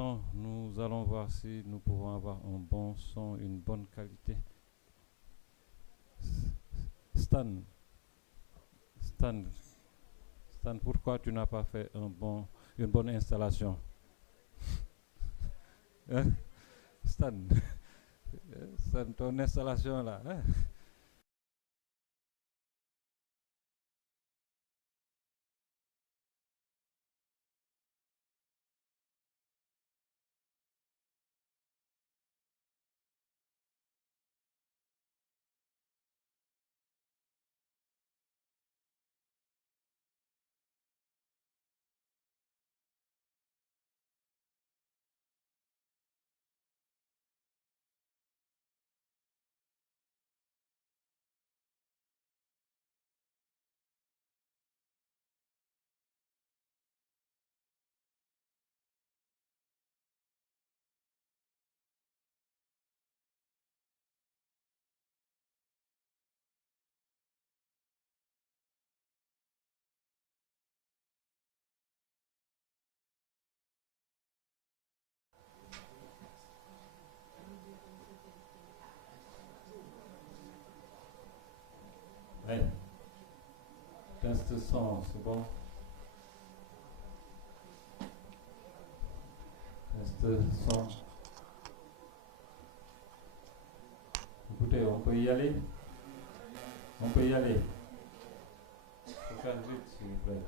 son, nous allons voir si nous pouvons avoir un bon son, une bonne qualité. Stan, Stan, Stan, pourquoi tu n'as pas fait une bonne installation? Hein? Stan, Stan, ton installation là. Hein? Ouais. Test son, c'est bon. Test son. Écoutez, on peut y aller. On peut y aller. Il faut faire vite, s'il vous plaît.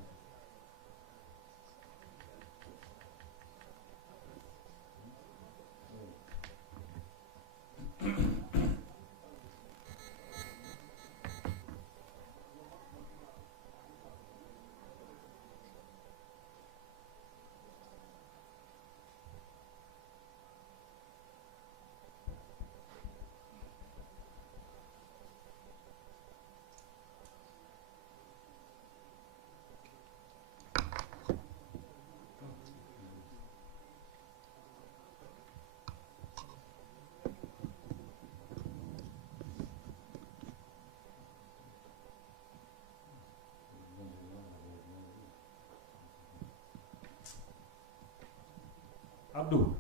Abdou.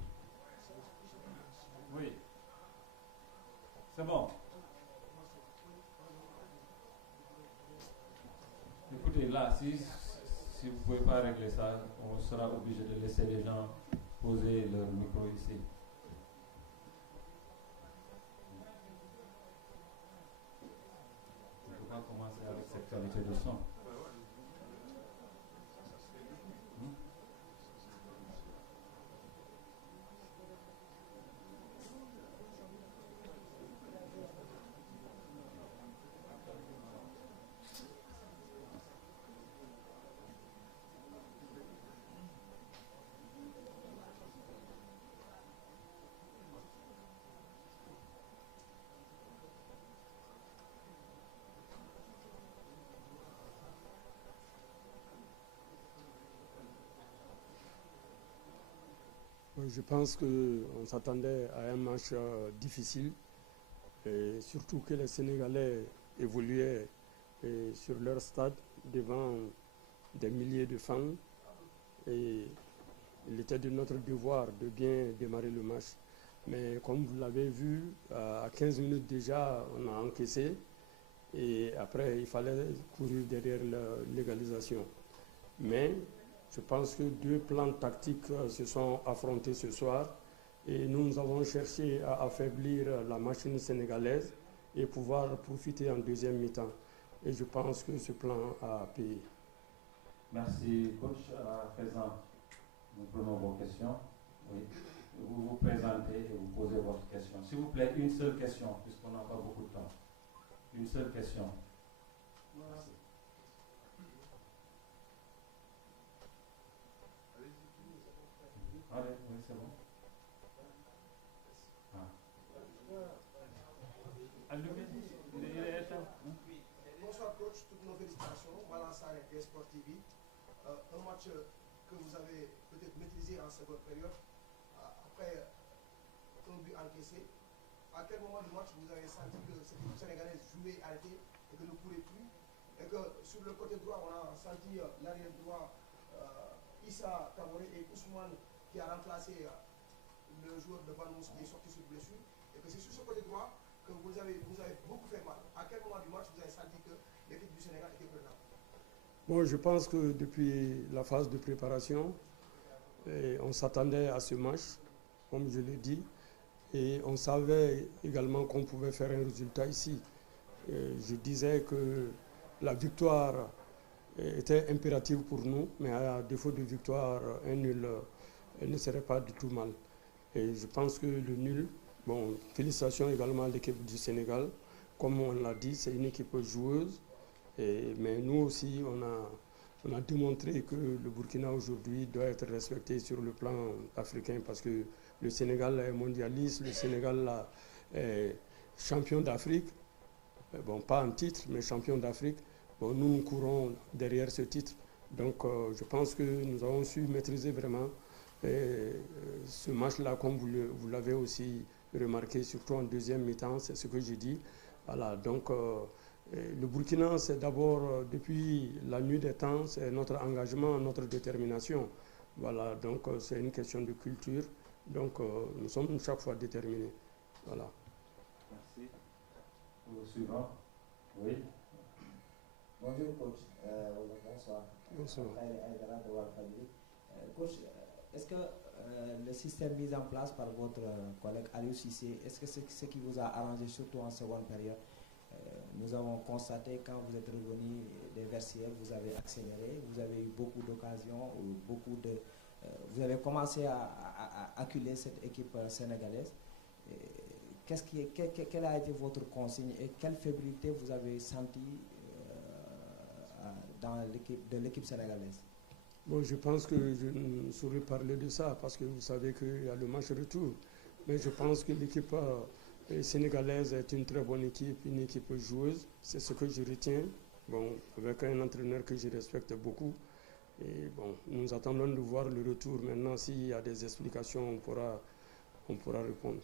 Oui. C'est bon. Écoutez, là, si vous ne pouvez pas régler ça, on sera obligé de laisser les gens poser leur micro ici. On ne peut pas commencer avec cette qualité de son. Je pense qu'on s'attendait à un match difficile, et surtout que les Sénégalais évoluaient sur leur stade devant des milliers de fans. Et il était de notre devoir de bien démarrer le match. Mais comme vous l'avez vu, à 15 minutes déjà, on a encaissé. Et après, il fallait courir derrière l'égalisation. Mais je pense que deux plans tactiques se sont affrontés ce soir. Et nous avons cherché à affaiblir la machine sénégalaise et pouvoir profiter en deuxième mi-temps. Et je pense que ce plan a payé. Merci, coach. À présent, nous prenons vos questions. Oui. Vous vous présentez et vous posez votre question. S'il vous plaît, une seule question, puisqu'on n'a pas beaucoup de temps. Une seule question. Merci. Allez, oui, c'est bon. Bonsoir coach, toutes nos félicitations. Voilà, ça a été Sport TV. Un match que vous avez peut-être maîtrisé en seconde période. Après un but encaissé. À quel moment du match vous avez senti que cette équipe sénégalaise jouait arrêtée et que ne courait plus? Et que sur le côté droit, on a senti l'arrière droit Issa Traoré et Ousmane qui a remplacé le joueur de Banmous qui est sorti sur blessure, et que c'est sur ce côté droit que vous avez beaucoup fait mal. À quel moment du match vous avez senti que l'équipe du Sénégal était prenante? Bon, je pense que depuis la phase de préparation, on s'attendait à ce match, comme je l'ai dit, et on savait également qu'on pouvait faire un résultat ici. Je disais que la victoire était impérative pour nous, mais à défaut de victoire, un nul ne serait pas du tout mal. Et je pense que le nul, bon, félicitations également à l'équipe du Sénégal. Comme on l'a dit, c'est une équipe joueuse, mais nous aussi, on a démontré que le Burkina aujourd'hui doit être respecté sur le plan africain parce que le Sénégal est mondialiste, le Sénégal est champion d'Afrique. Bon, pas en titre, mais champion d'Afrique. Bon, nous courons derrière ce titre. Donc, je pense que nous avons su maîtriser vraiment ce match-là, comme vous l'avez aussi remarqué, surtout en deuxième mi-temps, c'est ce que j'ai dit. Voilà, donc, le Burkina, c'est d'abord, depuis la nuit des temps, c'est notre engagement, notre détermination. Voilà, donc c'est une question de culture. Donc, nous sommes chaque fois déterminés. Voilà. Merci. Au suivant. Oui. Bonjour coach, bonsoir. Bonsoir. Coach, est-ce que le système mis en place par votre collègue Aliou Cissé, est-ce que c'est ce qui vous a arrangé surtout en seconde période? Nous avons constaté quand vous êtes revenu des vestiaires, vous avez accéléré, vous avez eu beaucoup d'occasions, vous avez commencé à acculer cette équipe sénégalaise. Quelle a été votre consigne et quelle fébrilité vous avez senti de l'équipe sénégalaise? Bon, je pense que je ne saurais parler de ça parce que vous savez qu'il y a le match retour. Mais je pense que l'équipe sénégalaise est une très bonne équipe, une équipe joueuse. C'est ce que je retiens. Bon, avec un entraîneur que je respecte beaucoup. Et bon, nous attendons de voir le retour. Maintenant, s'il y a des explications, on pourra répondre.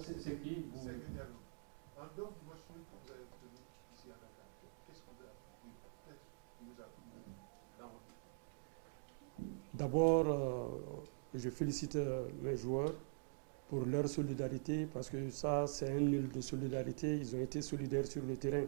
C'est qui En dehors du match que vous avez obtenu ici à Dakar, qu'est-ce que vous avez appris? Peut-être qui vous a plu dans votre vie? D'abord, je félicite mes joueurs pour leur solidarité parce que ça, c'est un nul de solidarité. Ils ont été solidaires sur le terrain.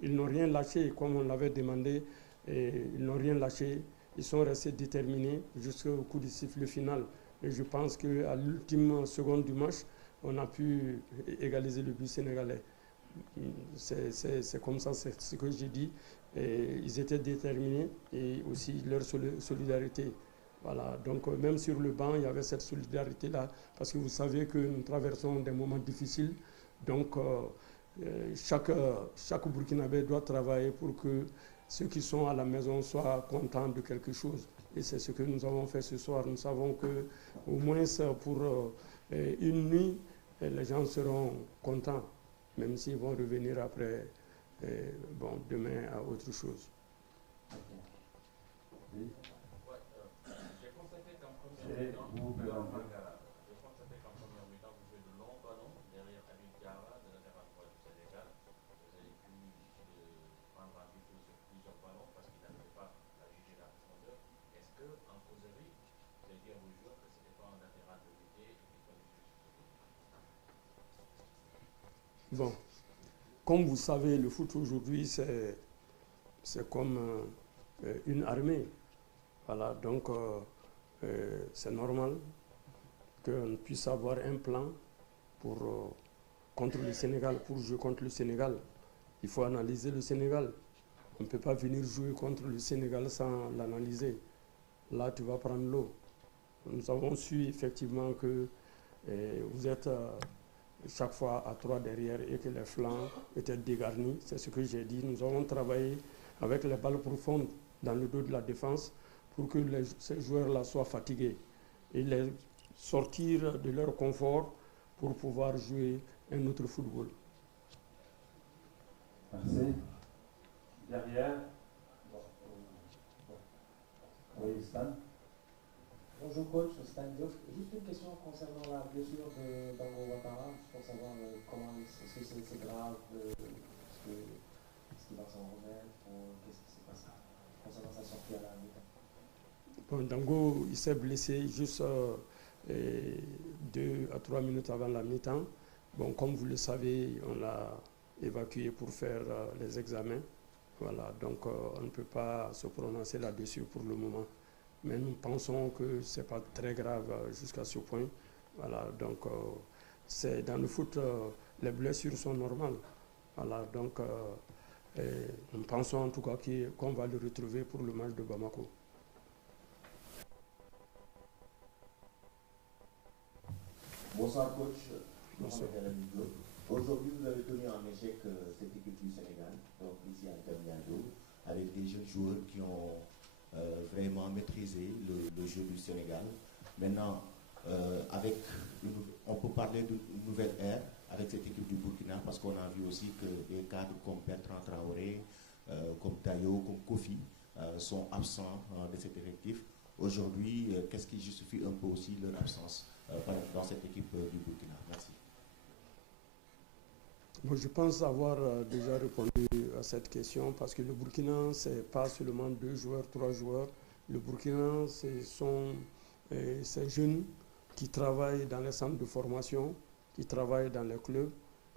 Ils n'ont rien lâché comme on l'avait demandé. Et ils n'ont rien lâché. Ils sont restés déterminés jusqu'au coup de sifflet final. Et je pense qu'à l'ultime seconde du match, on a pu égaliser le but sénégalais. C'est comme ça, c'est ce que j'ai dit. Et ils étaient déterminés et aussi leur solidarité. Voilà, donc même sur le banc, il y avait cette solidarité-là, parce que vous savez que nous traversons des moments difficiles. Donc chaque Burkinabé doit travailler pour que ceux qui sont à la maison soient contents de quelque chose. Et c'est ce que nous avons fait ce soir. Nous savons qu'au moins pour une nuit, les gens seront contents, même s'ils vont revenir après, demain à autre chose. Okay. Oui. J'ai constaté qu'en C'est vous, première présentez. mi-temps, vous jouez de longs ballons derrière Habib Diarra, de latéral droit du Sénégal. Vous avez pu prendre un but sur plusieurs ballons parce qu'il n'arrivait pas à juger la profondeur. Est-ce qu'en causerie, vous avez dit à vos joueurs que ce n'était pas un latéral de lutter et qu'il fallait jouer sur ce but? Bon, comme vous savez, le foot aujourd'hui, c'est comme une armée. Voilà, donc c'est normal qu'on puisse avoir un plan contre le Sénégal, pour jouer contre le Sénégal. Il faut analyser le Sénégal. On ne peut pas venir jouer contre le Sénégal sans l'analyser. Là, tu vas prendre l'eau. Nous avons su effectivement que vous êtes chaque fois à 3 derrière et que les flancs étaient dégarnis. C'est ce que j'ai dit. Nous avons travaillé avec les balles profondes dans le dos de la défense pour que ces joueurs-là soient fatigués et les sortir de leur confort pour pouvoir jouer un autre football. Merci. Derrière. Oui, Stan. Bonjour coach, Stan Diouf. Juste une question concernant la blessure de Dango Ouattara, pour savoir comment est-ce que c'est grave, est-ce qu'il va s'en remettre, qu'est-ce qui s'est passé? Bon, Dango, il s'est blessé juste 2 à 3 minutes avant la mi-temps. Bon, comme vous le savez, on l'a évacué pour faire les examens. Voilà, donc on ne peut pas se prononcer là-dessus pour le moment. Mais nous pensons que ce n'est pas très grave jusqu'à ce point. Voilà, donc c'est dans le foot, les blessures sont normales. Voilà, donc nous pensons en tout cas qu'on va le retrouver pour le match de Bamako. Bonsoir coach. Bonsoir. Aujourd'hui, vous avez tenu en échec cette équipe du Sénégal, donc ici à Termiado, avec des jeunes joueurs qui ont vraiment maîtrisé le jeu du Sénégal. Maintenant, on peut parler d'une nouvelle ère avec cette équipe du Burkina, parce qu'on a vu aussi que des cadres comme Bertrand Traoré, comme Tayo, comme Kofi sont absents de cet effectif. Aujourd'hui, qu'est-ce qui justifie un peu aussi leur absence dans cette équipe du Burkina? Merci. Bon, je pense avoir déjà répondu à cette question parce que le Burkina, ce n'est pas seulement 2 joueurs, 3 joueurs. Le Burkina, ce sont ces jeunes qui travaillent dans les centres de formation, qui travaillent dans les clubs.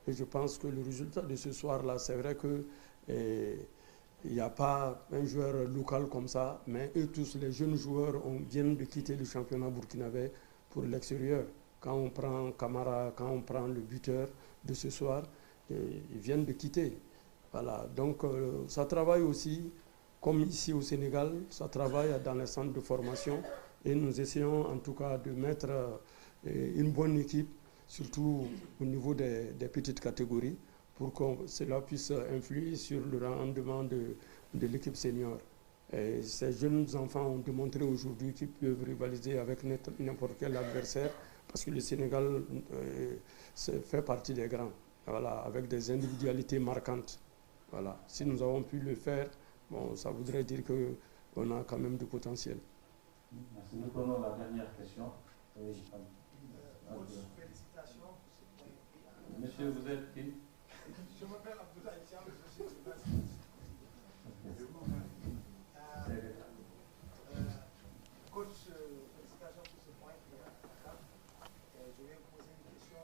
Et je pense que le résultat de ce soir-là, c'est vrai que il n'y a pas un joueur local comme ça, mais eux tous, les jeunes joueurs, viennent de quitter le championnat burkinabé pour l'extérieur. Quand on prend Camara, quand on prend le buteur de ce soir, ils viennent de quitter. Voilà. Donc ça travaille aussi, comme ici au Sénégal, ça travaille dans les centres de formation et nous essayons en tout cas de mettre une bonne équipe, surtout au niveau des petites catégories, pour que cela puisse influer sur le rendement de l'équipe senior. Et ces jeunes enfants ont démontré aujourd'hui qu'ils peuvent rivaliser avec n'importe quel adversaire, parce que le Sénégal fait partie des grands, voilà, avec des individualités marquantes. Voilà. Si nous avons pu le faire, bon, ça voudrait dire qu'on a quand même du potentiel. Merci. Nous prenons la dernière question. Oui. Félicitations. Monsieur, vous êtes qui? Je m'appelle Abdoulaye Thiam, je suis journaliste. Coach, félicitations pour ce point qui est à Dakar. Je vais vous poser une question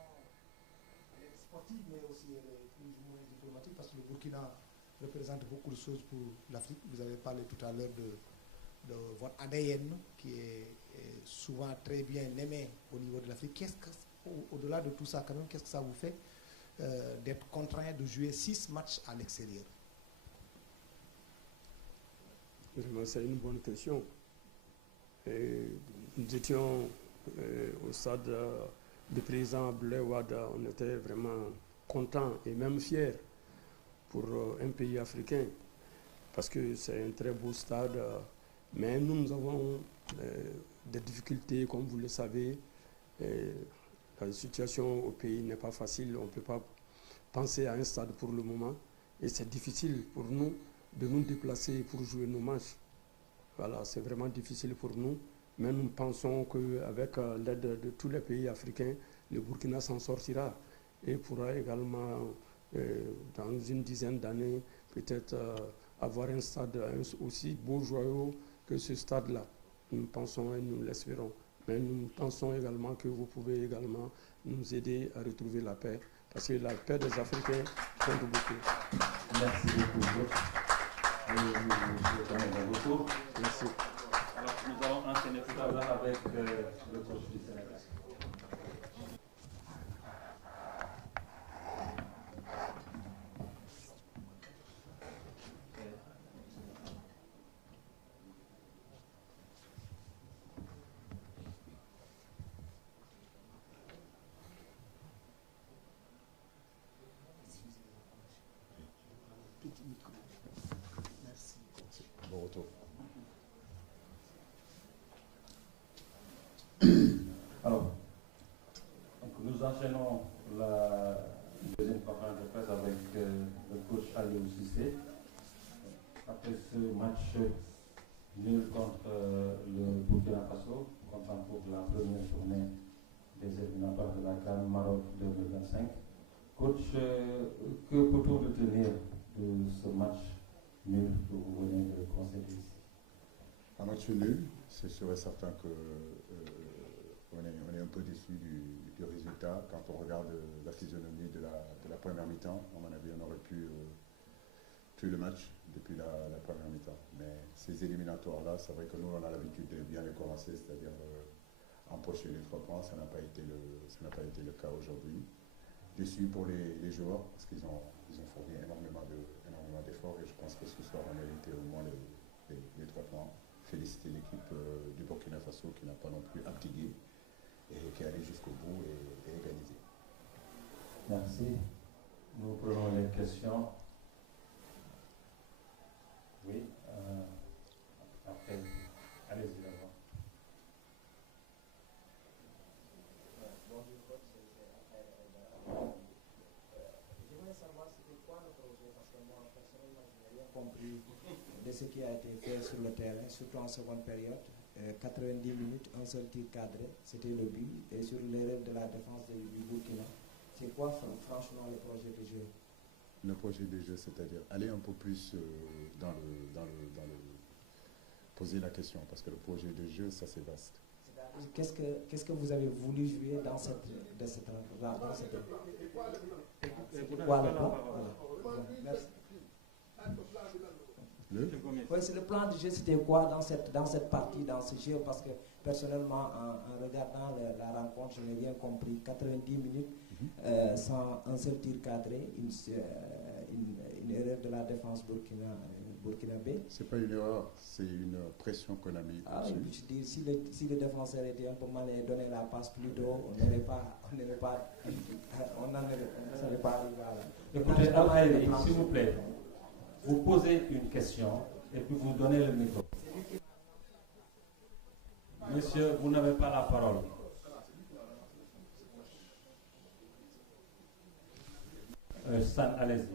sportive, mais aussi plus ou moins diplomatique, parce que le Burkina représente beaucoup de choses pour l'Afrique. Vous avez parlé tout à l'heure de votre ADN, qui est souvent très bien aimé au niveau de l'Afrique. Au-delà de tout ça, quand même, qu'est-ce que ça vous fait d'être contraint de jouer 6 matchs à l'extérieur? C'est une bonne question. Et nous étions au stade du président Abdoulaye Wade, on était vraiment contents et même fiers pour un pays africain, parce que c'est un très beau stade, mais nous avons des difficultés, comme vous le savez. La situation au pays n'est pas facile, on ne peut pas penser à un stade pour le moment, et c'est difficile pour nous de nous déplacer pour jouer nos matchs. Voilà, c'est vraiment difficile pour nous, mais nous pensons qu'avec l'aide de tous les pays africains, le Burkina s'en sortira et pourra également, dans une dizaine d'années, peut-être avoir un stade aussi beau, joyeux que ce stade-là. Nous pensons et nous l'espérons. Mais nous pensons également que vous pouvez également nous aider à retrouver la paix, parce que la paix des Africains compte beaucoup. Merci beaucoup. Merci. Alors, nous allons enchaîner tout à l'heure avec le coach du Sénégal. Bon retour. Alors, donc nous enchaînons la deuxième conférence de presse avec le coach Aliou Cissé. Après ce match nul contre le Burkina Faso, comptant pour la première journée des éliminatoires de la CAN Maroc 2025. Coach, que peut-on retenir de ce match nul que vous venez de concéder ici? Un match nul, c'est sûr et certain que on est un peu déçu du résultat. Quand on regarde la physionomie de la première mi-temps, à mon avis, on aurait pu tuer le match depuis la première mi-temps. Mais ces éliminatoires-là, c'est vrai que nous, on a l'habitude de bien les commencer, c'est-à-dire empocher les 3 points. Ça n'a pas été le cas aujourd'hui. Déçu pour les joueurs, parce qu'ils ont fourni énormément d'efforts, et je pense que ce soir, on méritait au moins les 3 points. Féliciter l'équipe du Burkina Faso qui n'a pas non plus abdigué et qui est allée jusqu'au bout et égalisé. Merci. Nous prenons les questions. Oui, après, allez-y d'abord. Bonjour coach, c'est Raphaël j'aimerais savoir c'était quoi le projet, parce que moi personnellement je n'ai rien compris de ce qui a été fait sur le terrain, surtout en seconde période. 90 minutes, un seul tir cadré, c'était le but, et sur l'erreur de la défense du Burkina. C'est quoi franchement le projet de jeu? Le projet de jeu, c'est-à-dire aller un peu plus dans le poser la question, parce que le projet de jeu, ça c'est vaste. Qu'est-ce que vous avez voulu jouer dans cette quoi le plan? Voilà. Merci. Oui, c'est le plan de jeu, c'était quoi dans cette partie, dans ce jeu? Parce que personnellement, en regardant la rencontre, je n'ai rien compris. 90 minutes sans un seul tir cadré, une erreur de la défense burkinabé. C'est pas une erreur, c'est une pression qu'on a mis dessus. Je dis, si le défenseur était un peu mal et donnait la passe plus tôt, on n'aurait pas arrivé à là. Écoutez, Raphaël, s'il vous plaît, vous posez une question et puis vous donnez le micro. Monsieur, vous n'avez pas la parole. Stan, allez-y.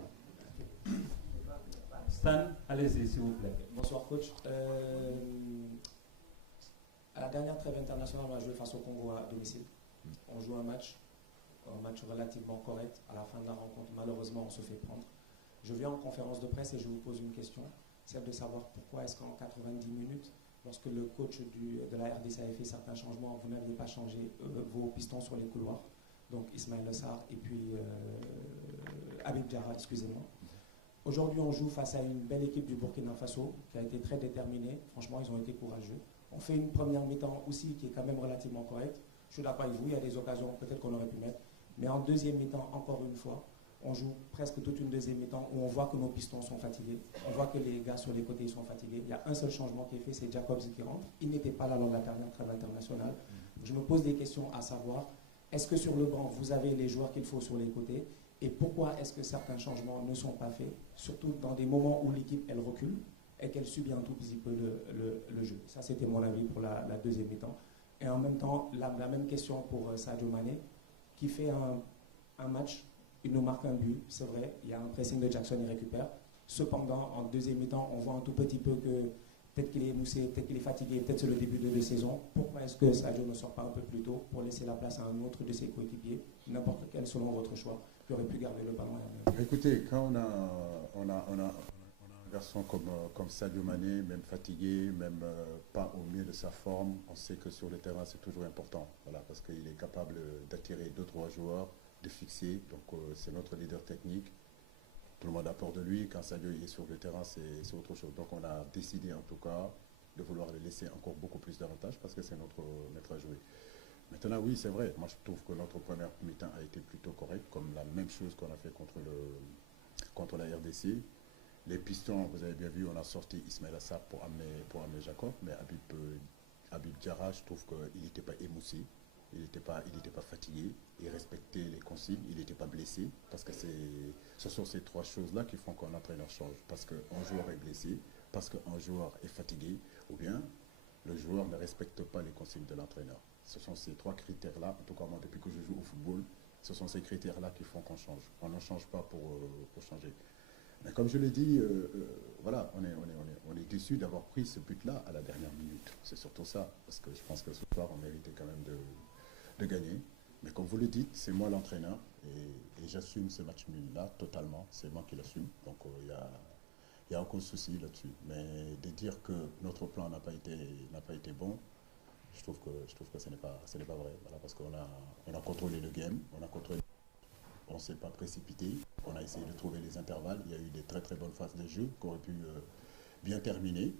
Stan, allez-y, s'il vous plaît. Bonsoir, coach. À la dernière trêve internationale, on a joué face au Congo à domicile. On joue un match relativement correct. À la fin de la rencontre, malheureusement, on se fait prendre. Je viens en conférence de presse et je vous pose une question, celle de savoir pourquoi est-ce qu'en 90 minutes, lorsque le coach de la RDC avait fait certains changements, vous n'aviez pas changé vos pistons sur les couloirs, donc Ismaël Sarr et puis Habib Diarra, excusez-moi. Aujourd'hui, on joue face à une belle équipe du Burkina Faso qui a été très déterminée. Franchement, ils ont été courageux. On fait une première mi-temps aussi qui est quand même relativement correcte. Je suis d'accord avec vous, il y a des occasions peut-être qu'on aurait pu mettre. Mais en deuxième mi-temps, encore une fois, on joue presque toute une deuxième mi-temps où on voit que nos pistons sont fatigués. On voit que les gars sur les côtés sont fatigués. Il y a un seul changement qui est fait, c'est Jacobs qui rentre. Il n'était pas là lors de la dernière trêve internationale. Je me pose des questions à savoir, est-ce que sur le banc, vous avez les joueurs qu'il faut sur les côtés? Et pourquoi est-ce que certains changements ne sont pas faits, surtout dans des moments où l'équipe, elle recule et qu'elle subit un tout petit peu le jeu? Ça, c'était mon avis pour la deuxième mi-temps. Et en même temps, la même question pour Sadio Mané, qui fait un match. Il nous marque un but, c'est vrai, il y a un pressing de Jackson, il récupère. Cependant, en deuxième mi-temps, on voit un tout petit peu que peut-être qu'il est émoussé, peut-être qu'il est fatigué, peut-être c'est le début de la saison. Pourquoi est-ce que Sadio ne sort pas un peu plus tôt pour laisser la place à un autre de ses coéquipiers, n'importe quel selon votre choix, qui aurait pu garder le ballon? Écoutez, quand on a un garçon comme Sadio Mané, même fatigué, même pas au mieux de sa forme, on sait que sur le terrain c'est toujours important, voilà, parce qu'il est capable d'attirer 2-3 joueurs, de fixer, donc c'est notre leader technique. Tout le monde a peur de lui, quand Sadio est sur le terrain c'est autre chose. Donc on a décidé en tout cas de vouloir le laisser encore beaucoup plus d'avantages parce que c'est notre maître à jouer. Maintenant oui, c'est vrai, moi je trouve que notre première mi-temps a été plutôt correcte, comme la même chose qu'on a fait contre la RDC. Les pistons, vous avez bien vu, on a sorti Ismaël Sarr pour amener Jacob, mais Habib Diarra, je trouve qu'il n'était pas émoussé. Il n'était pas fatigué, il respectait les consignes, il n'était pas blessé, parce que ce sont ces 3 choses-là qui font qu'un entraîneur change, parce qu'un joueur est blessé, parce qu'un joueur est fatigué, ou bien le joueur ne respecte pas les consignes de l'entraîneur. Ce sont ces 3 critères-là, en tout cas moi depuis que je joue au football, ce sont ces critères-là qui font qu'on change. On ne change pas pour changer. Mais comme je l'ai dit, voilà, on est déçu d'avoir pris ce but-là à la dernière minute. C'est surtout ça, parce que je pense que ce soir on méritait quand même de gagner. Mais comme vous le dites, c'est moi l'entraîneur et j'assume ce match nul-là totalement. C'est moi qui l'assume. Donc il Il n'y a aucun souci là-dessus. Mais de dire que notre plan n'a pas été bon, je trouve que ce n'est pas vrai. Voilà, parce qu'on a contrôlé le game, on ne s'est pas précipité, on a essayé de trouver les intervalles. Il y a eu des très très bonnes phases de jeu qui auraient pu bien terminer.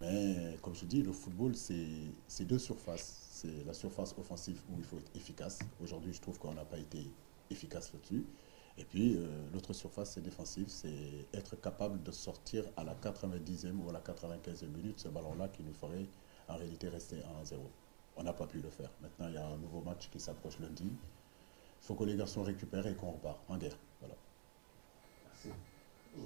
Mais comme je dis, le football, c'est deux surfaces. C'est la surface offensive où il faut être efficace. Aujourd'hui, je trouve qu'on n'a pas été efficace là-dessus. Et puis, l'autre surface, c'est défensive. C'est être capable de sortir à la 90e ou à la 95e minute ce ballon-là qui nous ferait en réalité rester à 1-0. On n'a pas pu le faire. Maintenant, il y a un nouveau match qui s'approche lundi. Il faut que les garçons récupèrent et qu'on repart en guerre. Voilà. Merci.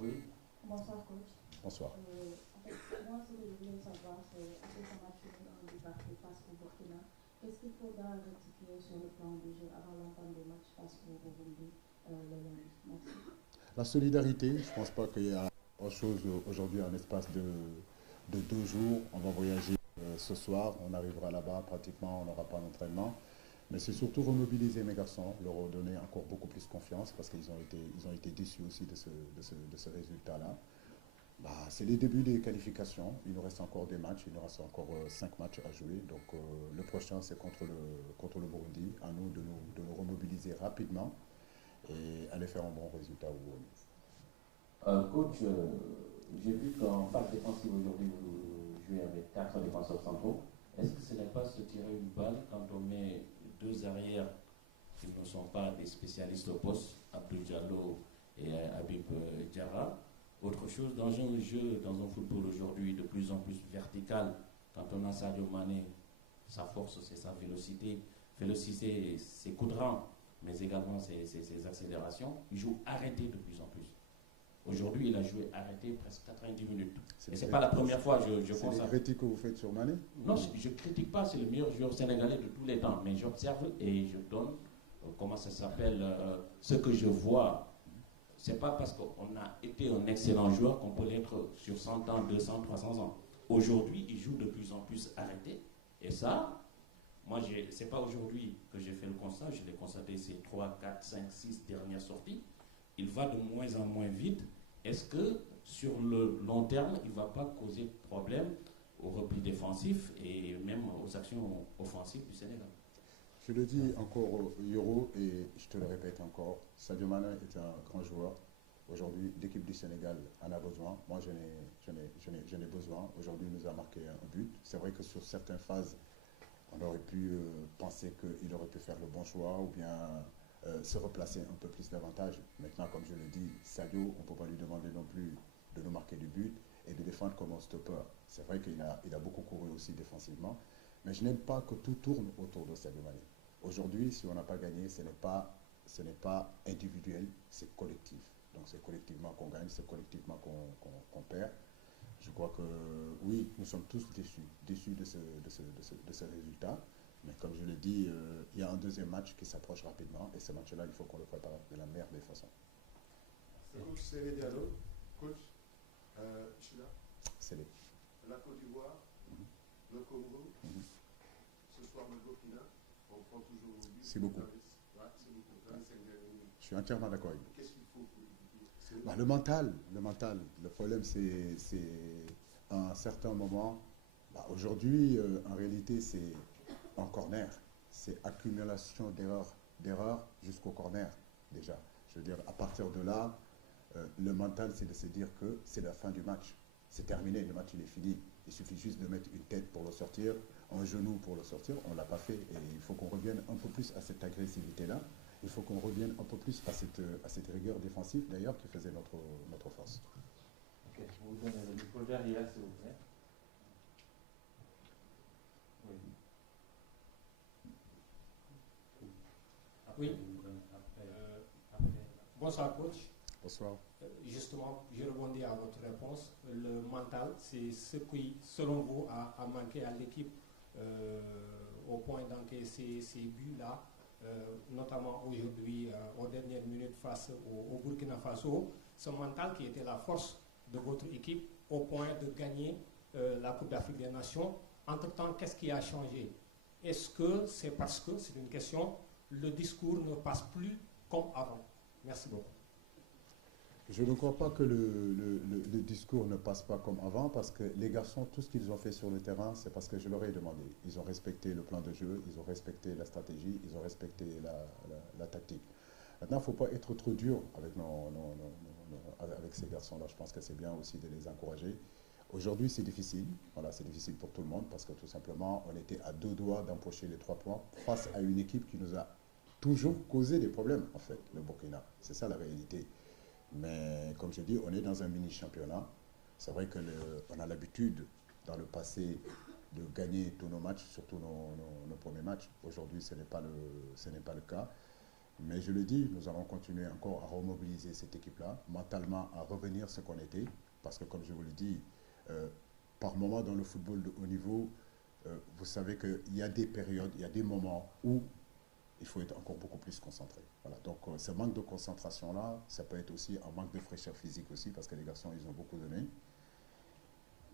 Oui. Bonsoir, coach. Bonsoir. En fait, moi, ce que je voulais savoir, c'est après ce match en débarqué face au Burkina, qu'est-ce qu'il faudra rectifier sur le plan de jeu avant l'entame des matchs face au Burundi le lundi? Merci. La solidarité, je ne pense pas qu'il y a autre chose aujourd'hui en espace de 2 jours. On va voyager ce soir, on arrivera là-bas, pratiquement on n'aura pas d'entraînement. Mais c'est surtout remobiliser mes garçons, leur donner encore beaucoup plus confiance parce qu'ils ont été déçus aussi de ce résultat-là. C'est les débuts des qualifications. Il nous reste encore des matchs. Il nous reste encore 5 matchs à jouer. Donc le prochain, c'est contre le Burundi. À nous de nous remobiliser rapidement et aller faire un bon résultat au Burundi. Coach, j'ai vu qu'en phase défensive aujourd'hui, vous jouez avec 4 défenseurs centraux. Est-ce que ce n'est pas se tirer une balle quand on met 2 arrières qui ne sont pas des spécialistes au poste, Abdou Diallo et Habib Diarra? Autre chose, dans un jeu, dans un football aujourd'hui de plus en plus vertical, quand on a Sadio Mané, sa force c'est sa vélocité, ses coups de rang, mais également ses accélérations, il joue arrêté de plus en plus. Aujourd'hui, il a joué arrêté presque 90 minutes. Et ce n'est pas la première fois, je constate. C'est les critiques que vous faites sur Mané? Non, je ne critique pas, c'est le meilleur joueur sénégalais de tous les temps, mais j'observe et je donne, comment ça s'appelle, ce que je vois. Ce n'est pas parce qu'on a été un excellent joueur qu'on peut l'être sur 100 ans, 200, 300 ans. Aujourd'hui, il joue de plus en plus arrêté. Et ça, moi, ce n'est pas aujourd'hui que j'ai fait le constat, je l'ai constaté ces 3, 4, 5, 6 dernières sorties. Il va de moins en moins vite. Est-ce que sur le long terme, il ne va pas causer de problème au repli défensif et même aux actions offensives du Sénégal? Je le dis encore, Yoro, et je te le répète encore, Sadio Mané est un grand joueur. Aujourd'hui, l'équipe du Sénégal en a besoin. Moi, j'en ai besoin. Aujourd'hui, il nous a marqué un but. C'est vrai que sur certaines phases, on aurait pu penser qu'il aurait pu faire le bon choix ou bien se replacer un peu plus davantage. Maintenant, comme je le dis, Sadio, on ne peut pas lui demander non plus de nous marquer du but et de défendre comme un stopper. C'est vrai qu'il a beaucoup couru aussi défensivement. Mais je n'aime pas que tout tourne autour de Sadio Mané. Aujourd'hui, si on n'a pas gagné, ce n'est pas individuel, c'est collectif. Donc c'est collectivement qu'on gagne, c'est collectivement qu'on perd. Je crois que oui, nous sommes tous déçus de ce résultat. Mais comme je l'ai dit, il y a un deuxième match qui s'approche rapidement. Et ce match-là, il faut qu'on le prépare de la meilleure des façons. Coach Séré Diallo, coach, je suis là. Séré. La Côte d'Ivoire, le Congo, ce soir le Burkina, on prend toujours le but. C'est beaucoup. C'est beaucoup. Dans les 5 dernières minutes. Je suis entièrement d'accord avec vous. Qu'est-ce qu'il faut pour le mental. Le problème, c'est à un certain moment. Aujourd'hui, en réalité, c'est en corner. C'est accumulation d'erreurs jusqu'au corner, déjà. Je veux dire, à partir de là, le mental, c'est de se dire que c'est la fin du match. C'est terminé, le match, il est fini. Il suffit juste de mettre une tête pour le sortir, un genou pour le sortir. On ne l'a pas fait. Et il faut qu'on revienne un peu plus à cette agressivité-là. Il faut qu'on revienne un peu plus à cette rigueur défensive, d'ailleurs, qui faisait notre force. Ok, je vous donne le micro derrière, s'il vous plaît. Oui. Oui. Bonsoir, coach. Bonsoir. Justement, je rebondis à votre réponse. Le mental, c'est ce qui, selon vous, a manqué à l'équipe au point d'encaisser ces buts-là, notamment aujourd'hui, aux dernières minutes face au Burkina Faso. Ce mental qui était la force de votre équipe au point de gagner la Coupe d'Afrique des Nations. Entre-temps, qu'est-ce qui a changé? Est-ce que c'est parce que, c'est une question, le discours ne passe plus comme avant? Merci beaucoup. Je ne crois pas que le discours ne passe pas comme avant, parce que les garçons, tout ce qu'ils ont fait sur le terrain, c'est parce que je leur ai demandé. Ils ont respecté le plan de jeu, ils ont respecté la stratégie, ils ont respecté la tactique. Maintenant, il ne faut pas être trop dur avec, avec ces garçons-là. Je pense que c'est bien aussi de les encourager. Aujourd'hui, c'est difficile. Voilà, c'est difficile pour tout le monde, parce que tout simplement, on était à 2 doigts d'empocher les 3 points face à une équipe qui nous a toujours causé des problèmes, en fait, le Burkina. C'est ça la réalité. Mais comme je dis, on est dans un mini-championnat. C'est vrai qu'on a l'habitude, dans le passé, de gagner tous nos matchs, surtout nos premiers matchs. Aujourd'hui, ce n'est pas le cas. Mais je le dis, nous allons continuer encore à remobiliser cette équipe-là, mentalement à revenir ce qu'on était. Parce que comme je vous le dis, par moment dans le football de haut niveau, vous savez qu'il y a des périodes, il y a des moments où il faut être encore beaucoup plus concentré. Voilà. Donc ce manque de concentration-là, ça peut être aussi un manque de fraîcheur physique aussi, parce que les garçons, ils ont beaucoup donné.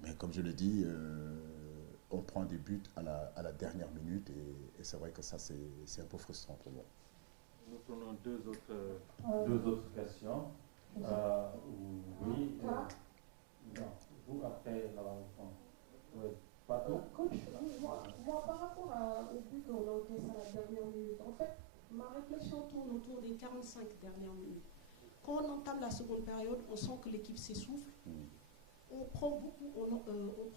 Mais comme je le dis, on prend des buts à la dernière minute, et c'est vrai que ça, c'est un peu frustrant pour moi. Nous prenons deux autres questions. Oui. Non, vous après la réponse. Oui. Coach, moi, par rapport au but qu'on a encaissé à la dernière minute, en fait, ma réflexion tourne autour des 45 dernières minutes. Quand on entame la seconde période, on sent que l'équipe s'essouffle. On prend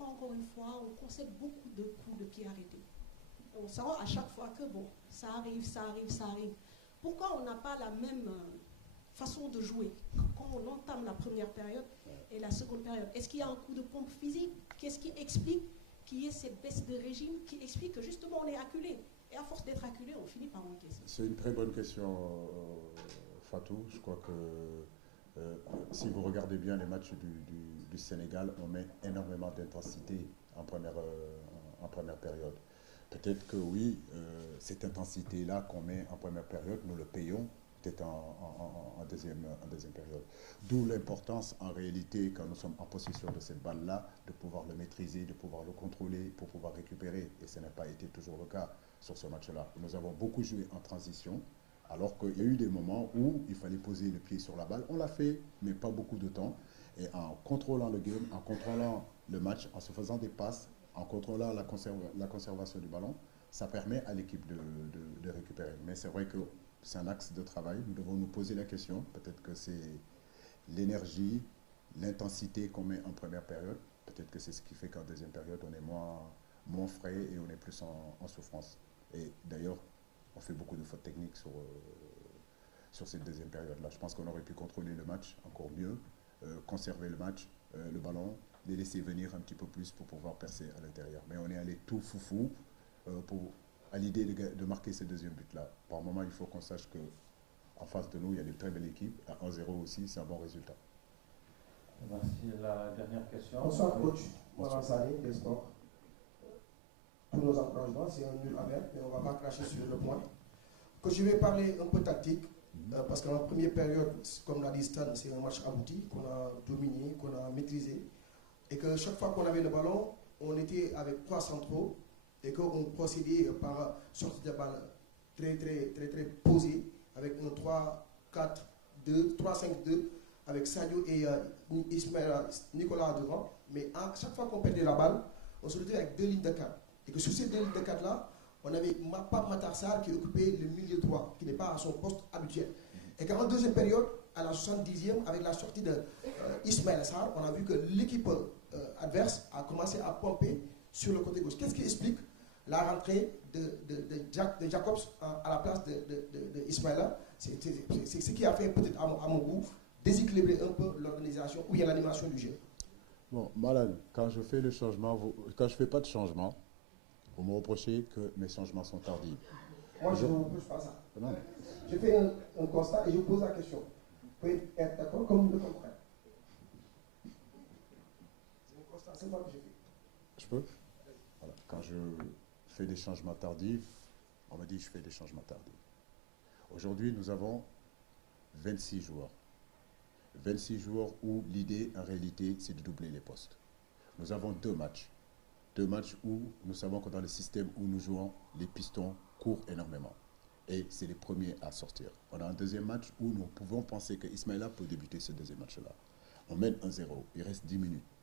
encore une fois, on concède beaucoup de coups de pied arrêtés. On sent à chaque fois que bon, ça arrive. Pourquoi on n'a pas la même façon de jouer quand on entame la première période et la seconde période? Est-ce qu'il y a un coup de pompe physique? Qu'est-ce qui explique qu'il y ait cette baisse de régime, qui explique que justement on est acculé? Et à force d'être acculé, on finit par encaisser. C'est une très bonne question, Fatou. Je crois que si vous regardez bien les matchs du Sénégal, on met énormément d'intensité en première période. Peut-être que oui, cette intensité-là qu'on met en première période, nous le payons peut-être en deuxième période. D'où l'importance, en réalité, quand nous sommes en possession de cette balle-là, de pouvoir le maîtriser, de pouvoir le contrôler, pour pouvoir récupérer. Et ce n'a pas été toujours le cas sur ce match-là. Nous avons beaucoup joué en transition, alors qu'il y a eu des moments où il fallait poser le pied sur la balle. On l'a fait, mais pas beaucoup de temps. Et en contrôlant le game, en contrôlant le match, en se faisant des passes, en contrôlant la conservation du ballon, ça permet à l'équipe de récupérer. Mais c'est vrai que c'est un axe de travail. Nous devons nous poser la question. Peut-être que c'est l'énergie, l'intensité qu'on met en première période. Peut-être que c'est ce qui fait qu'en deuxième période, on est moins frais et on est plus en souffrance. Et d'ailleurs, on fait beaucoup de fautes techniques sur cette deuxième période-là. Je pense qu'on aurait pu contrôler le match encore mieux, conserver le match, le ballon, les laisser venir un petit peu plus pour pouvoir percer à l'intérieur. Mais on est allé tout foufou à l'idée de marquer ce deuxième but-là. Par moment, il faut qu'on sache qu'en face de nous, il y a une très belle équipe. À 1-0 aussi, c'est un bon résultat. Merci. La dernière question. Bonsoir, coach. Moi, Sani, des sports. Tous nos encouragements, c'est un nul amer, mais on ne va pas cracher sur le point. Que je vais parler un peu tactique, parce qu'en première période, comme l'a dit Stan, c'est un match abouti, qu'on a dominé, qu'on a maîtrisé, et que chaque fois qu'on avait le ballon, on était avec 3 centraux, et qu'on procédait par sortie de balle très posée, avec un 3-4-2, 3-5-2, avec Sadio et Nicolas devant. Mais à chaque fois qu'on perdait la balle, on se retrouvait avec 2 lignes de 4. Et que sur ces 2 lignes de 4-là, on avait Pape Matar Sarr qui occupait le milieu droit, qui n'est pas à son poste habituel. Et qu'en deuxième période, à la 70e, avec la sortie de Ismaël Sarr, on a vu que l'équipe adverse a commencé à pomper sur le côté gauche. Qu'est-ce qui explique la rentrée de Jacobs à la place de Ismaël? C'est ce qui a fait, peut-être à mon goût, déséquilibrer un peu l'organisation ou l'animation du jeu. Bon, Malal, quand je fais le changement, quand je ne fais pas de changement, vous me reprochez que mes changements sont tardifs. Moi, je ne vous reproche pas ça. Non. Je fais un constat et je pose la question. Vous pouvez être d'accord comme vous le comprenez. C'est un constat, c'est moi que j'ai fait. Je peux? Voilà. Quand je fais des changements tardifs, on me dit que je fais des changements tardifs. Aujourd'hui, nous avons 26 joueurs. 26 joueurs où l'idée, en réalité, c'est de doubler les postes. Nous avons 2 matchs. 2 matchs où nous savons que dans le système où nous jouons, les pistons courent énormément. Et c'est les premiers à sortir. On a un deuxième match où nous pouvons penser que Ismaïla peut débuter ce deuxième match-là. On mène 1-0, il reste 10 minutes.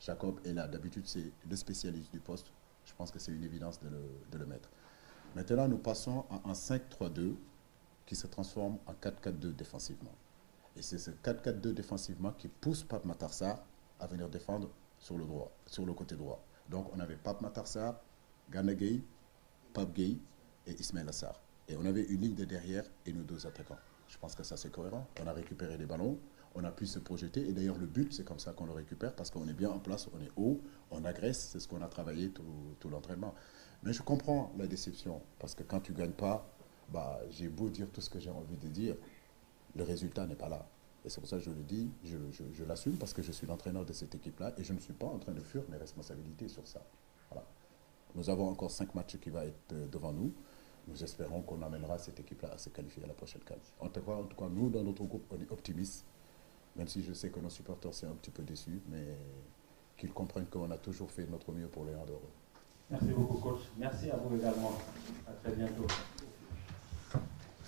Jacob est là. D'habitude, c'est le spécialiste du poste. Je pense que c'est une évidence de le mettre. Maintenant, nous passons à un 5-3-2 qui se transforme en 4-4-2 défensivement. Et c'est ce 4-4-2 défensivement qui pousse Pape Matar Sarr à venir défendre sur le côté droit. Donc, on avait Pape Matar Sarr, Gana Gueye, Pape Gueye et Ismaïla Sarr. Et on avait une ligne de derrière et nos 2 attaquants. Je pense que ça, c'est cohérent. On a récupéré les ballons, on a pu se projeter. Et d'ailleurs, le but, c'est comme ça qu'on le récupère parce qu'on est bien en place, on est haut, on agresse. C'est ce qu'on a travaillé tout l'entraînement. Mais je comprends la déception parce que quand tu ne gagnes pas, j'ai beau dire tout ce que j'ai envie de dire, le résultat n'est pas là. Et c'est pour ça que je le dis, je l'assume parce que je suis l'entraîneur de cette équipe-là et je ne suis pas en train de fuir mes responsabilités sur ça. Voilà. Nous avons encore 5 matchs qui vont être devant nous. Nous espérons qu'on amènera cette équipe-là à se qualifier à la prochaine CAN. En tout cas, nous, dans notre groupe, on est optimistes, même si je sais que nos supporters sont un petit peu déçus, mais qu'ils comprennent qu'on a toujours fait notre mieux pour les rendre heureux. Merci beaucoup, coach. Merci à vous également. À très bientôt.